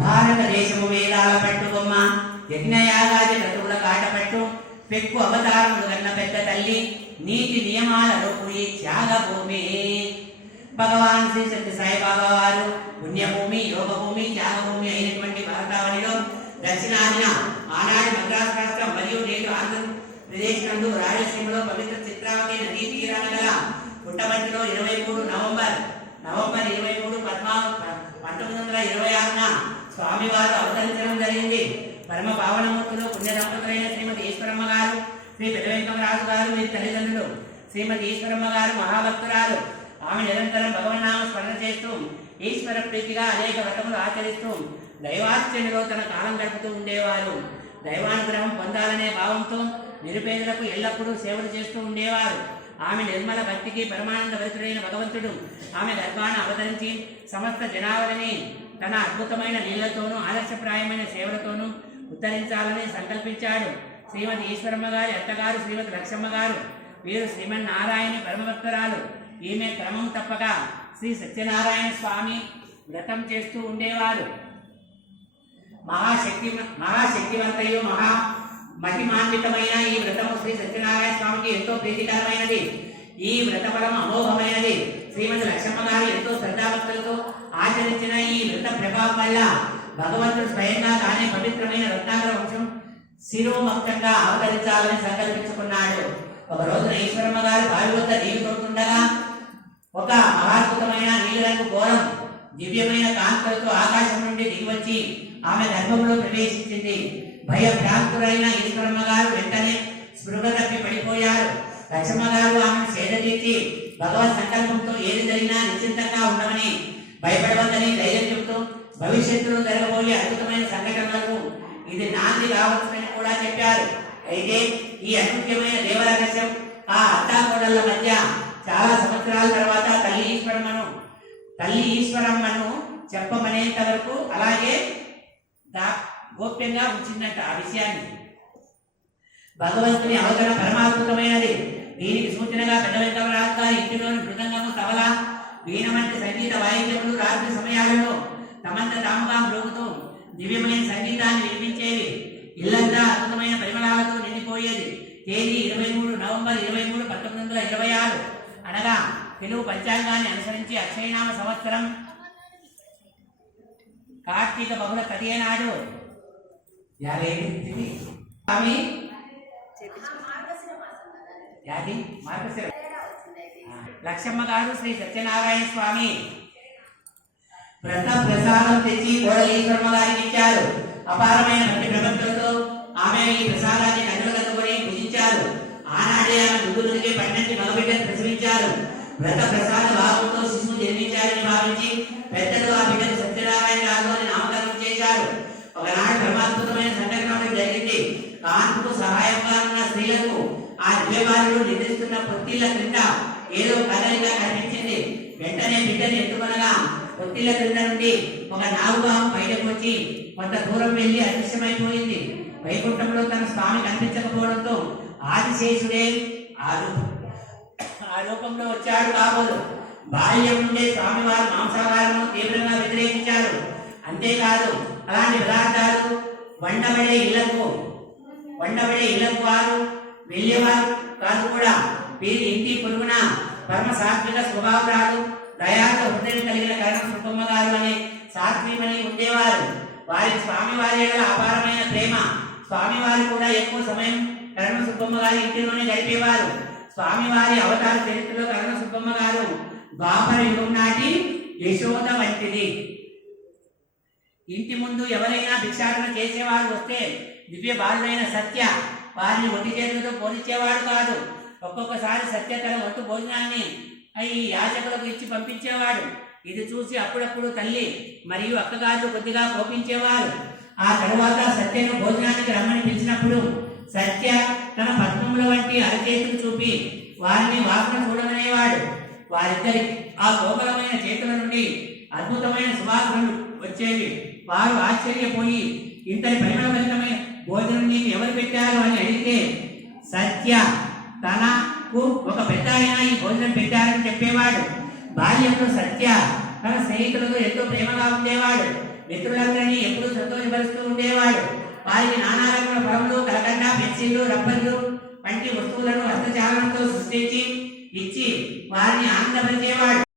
భారతదేశము వేదాల పట్టుకొమ్మ యజ్ఞయాగాది క్రతువుల కాటపట్టు పెక్కు అవతారములు కన్న పెద్ద తల్లి నీతి నియమాల రూపుడి త్యాగభూమి. భగవాన్ శ్రీ సత్య సాయిబాబా వారు పుణ్యభూమి, యోగభూమి, త్యాగభూమి అయినటువంటి భారతావనిలో దక్షిణాదిన ఆనాడు మద్రాసు రాష్ట్రం మరియు నేడు ఆంధ్రప్రదేశ్ నందు రాయలసీమలో పవిత్ర చిత్రావతి నదీ తీరాన గల పుట్టపర్తిలో 23 నవంబర్ 23 1926న స్వామివారు అవతరించడం జరిగింది. పరమ పావనమూర్తులు పుణ్య దంపతులైన శ్రీమతి ఈశ్వరమ్మ గారు, శ్రీ పెదవెంకమరాజు గారు వీరి తల్లిదండ్రులు. శ్రీమతి ఈశ్వరమ్మ గారు మహాభక్తురాలు. ఆమె నిరంతరం భగవన్నామ స్మరణ చేస్తూ ఈశ్వర ప్రీతిగా అనేక వ్రతములు ఆచరిస్తూ దైవార్చనలో తన కాలం గడుపుతూ ఉండేవారు. దైవానుగ్రహం పొందాలనే భావంతో నిరుపేదలకు ఎల్లప్పుడూ సేవలు చేస్తూ ఉండేవారు. ఆమె నిర్మల భక్తికి పరమానంద భరితుడైన భగవంతుడు ఆమె గర్భాన్ని అవతరించి సమస్త జనావళిని తన అద్భుతమైన నీళ్లతోనూ ఆదర్శప్రాయమైన సేవలతోనూ ఉద్ధరించాలని సంకల్పించాడు. శ్రీమతి ఈశ్వరమ్మ గారి అత్తగారు శ్రీమతి లక్ష్మమ్మ గారు. వీరు శ్రీమన్నారాయణ పరమభక్తురాలు. ఈమె క్రమం తప్పక శ్రీ సత్యనారాయణ స్వామి వ్రతం చేస్తూ ఉండేవారు. మహాశక్తివంతయు మహిమాన్వితమైన ఈ వ్రతము శ్రీ సత్యనారాయణ స్వామికి ఎంతో ప్రీతికరమైనది. ఈ వ్రత ఫలం అమోఘమైనది. శ్రీమతి లక్ష్మమ్మ గారు ఎంతో శ్రద్ధాభక్తులతో ఆచరించిన ఈ వ్రత ప్రభావం వల్ల భగవంతుడు స్వయంగా తానే పవిత్రమైన రత్నాకర వంశం శిరోమక్తంగా అవతరించాలని సంకల్పించుకున్నాడు. ఒక రోజున ఈశ్వరమ్మ గారు బావి వద్ద నీళ్లు తోడుతుండగా ఒక మహాద్భుతమైన నీళ్ళకు ఘోరం దివ్యమైన కాంతులతో ఆకాశం నుండి దిగివచ్చి ఆమె గర్భంలో ప్రవేశించింది. భయభ్రాంతులైన ఈశ్వరమ్మ గారు వెంటనే స్పృహ తప్పి పడిపోయారు. లక్ష్మమ్మ గారు ఆమెను సేదతీర్చి భగవత్ సంకల్పంతో ఏది జరిగినా నిశ్చింతంగా ఉండమని, భయపడవద్దని ధైర్యం చెబుతూ భవిష్యత్తులో జరగబోయే అద్భుతమైన సంఘటనలకు ఇది నాంది కావచ్చునని కూడా చెప్పారు. అయితే ఈ అద్భుతమైన దేవరహస్యం ఆ అత్తాకోడళ్ల మధ్య చాలా సంవత్సరాల తర్వాత తల్లి ఈశ్వరమ్మను చెప్పమనేంత వరకు అలాగే గోప్యంగా ఉంచిందంట. ఆ విషయాన్ని భగవంతుని అవతరణ పరమాద్భుతమైనది. దీనికి సూచనగా పెదవెంకమరాజు గారి ఇంటిలోని మృదంగము, తబల, వీణ వంటి సంగీత వాయిద్యములు రాత్రి సమయాలలో తమంత తాముగా మ్రోగుతూ దివ్యమైన సంగీతాన్ని వినిపించేవి. ఇల్లంతా అద్భుతమైన పరిమళాలతో నిండిపోయేది. తేదీ 23 నవంబర్ 23 1926 అనగా తెలుగు పంచాంగాన్ని అనుసరించి అక్షయనామ సంవత్సరం కార్తీక బహుళ తదియ నాడు లక్ష్మమ్మ గారు శ్రీ సత్యనారాయణ స్వామి వ్రత ప్రసాదం తెచ్చి కోడలీశ్వరమ్మ గారికి ఇచ్చారు. అపారమైన భక్తి ప్రబంధులతో ఆమె ఈ ప్రసాదాన్ని కన్నులకట్టుకొని పూజించారు. ఆనాడే ఆమె ముగ్గురికి 12 మగబిడ్డలు ప్రసవించారు. వ్రత ప్రసాద భావంతో శిశువు జన్మించారని భావించి పెద్దలు ఆ బిడ్డకు సత్యనారాయణ రాజు అని నామకరణం చేశారు. ఒకనాడు పరమాద్భుతమైన సంఘటన జరిగింది. కాన్పుకు సహాయంగా ఉన్న స్త్రీలకు ఆ దివ్యవారులు నిద్రిస్తున్న పొత్తిళ్ల క్రింద ఏదో కదలిక కనిపించింది. వెంటనే బిడ్డను ఎత్తుకొనగా పొత్తిళ్ల క్రింద నుండి ఒక నాగుపాము బయటకు వచ్చి కొంత దూరం వెళ్లి అదృశ్యమైపోయింది. వైకుంఠంలో తన స్వామి కనిపించకపోవడంతో ఆదిశేషుడే ఆ రూపంలో వచ్చాడు కాబోలు. బాల్యం నుండే స్వామివారు మాంసాహారము తీవ్రంగా వ్యతిరేకించారు. అంతేకాదు అలాంటి పదార్థాలు వండబడే ఇళ్లకు వారు వెళ్ళేవారు కాదు కూడా. వీరి ఇంటి పొరుగున పరమ సాత్విక స్వభావరాలు, దయాత హృదయం కలిగిన కరణ సుబ్బమ్మ గారు అనే సాత్విమని ఉండేవారు. వారి స్వామివారి అపారమైన ప్రేమ. స్వామివారు కూడా ఎక్కువ సమయం కరణ సుబ్బమ్మ గారి ఇంటిలోనే గడిపేవారు. స్వామివారి అవతార చరిత్రలో కరణ సుబ్బమ్మ గారు ద్వాపర యుగం నాటి యశోద వంటిది. ఇంటి ముందు ఎవరైనా భిక్షాటన చేసేవారు వస్తే దివ్య బాలుడైన సత్య వారిని ఒంటి చేతులతో పోనిచ్చేవాడు కాదు. ఒక్కొక్కసారి సత్య తన వంతు భోజనాన్ని ఈ యాచకులకు ఇచ్చి పంపించేవాడు. ఇది చూసి అప్పుడప్పుడు తల్లి మరియు అక్కగారు కొద్దిగా కోపించేవారు. ఆ తరువాత సత్యను భోజనానికి రమ్మని పిలిచినప్పుడు సత్య తన పద్మముల వంటి అరచేతులు చూపి వారిని వాసన చూడమనేవాడు. వారిద్దరి ఆ కోమలమైన చేతుల నుండి అద్భుతమైన సువాసనలు వచ్చేవి. వారు ఆశ్చర్యపోయి ఇంతటి పరిమళభరితమైన భోజనం నీకు ఎవరు పెట్టారు అని అడిగితే సత్య తనకు ఒక పెద్ద ఆయన ఈ భోజనం పెట్టారని చెప్పేవాడు. బాల్యంలో సత్య తన స్నేహితులతో ఎంతో ప్రేమగా ఉండేవాడు. మిత్రులందరినీ సంతోషపరుస్తూ ఉండేవాడు. వారికి నానా రకముల ఫలములు, కలకండ, పెన్సిళ్ళు, రబ్బర్లు వంటి వస్తువులను హస్తచాలనంతో సృష్టించి ఇచ్చి వారిని ఆనందపరిచేవాడు.